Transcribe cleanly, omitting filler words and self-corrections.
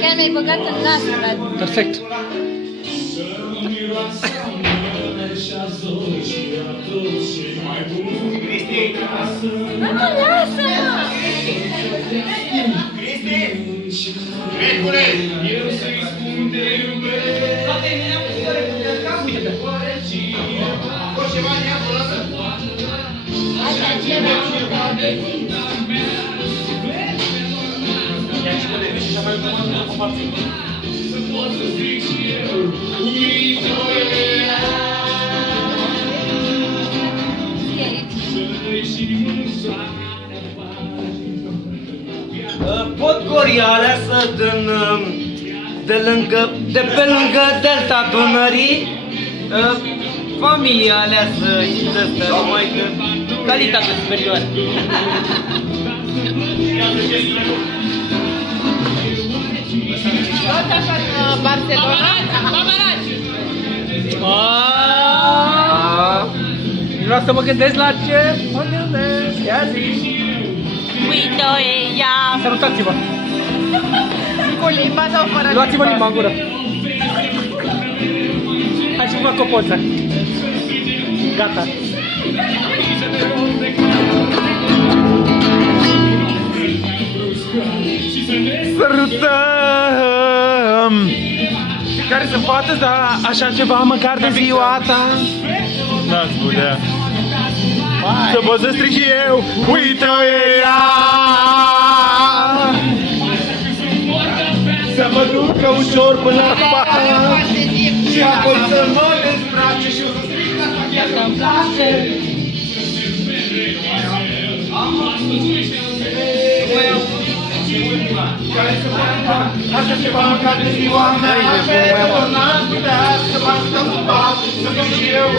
Chiar mi-ai băgat în nas, Vlad. Perfect. Mama, lasă-mă! Micule! Pot Gorialea să de pe lângă delta Dunării, familia alea să dă numai că calitate superioară. Barcelona? Vreau să mă gândesc la ce mă gândesc. Ia zi. Uite-o ea! Salutați-vă. Cu limba sau fără Luați-vă limba în gură. Hai să fac o poză. Gata. Sărutăm! Care să poată da așa ceva măcar de ziua ta? N-ați putea. Să pot să strig și eu. Uite-o ea! Să mă ducă ușor până la pat și apoi să mă dezbrace și o să strig la chiar că-mi place. Care să facă așa ceva măcar de ziua mea. N-ați putea să mă ajutăm să fac, să fiu și eu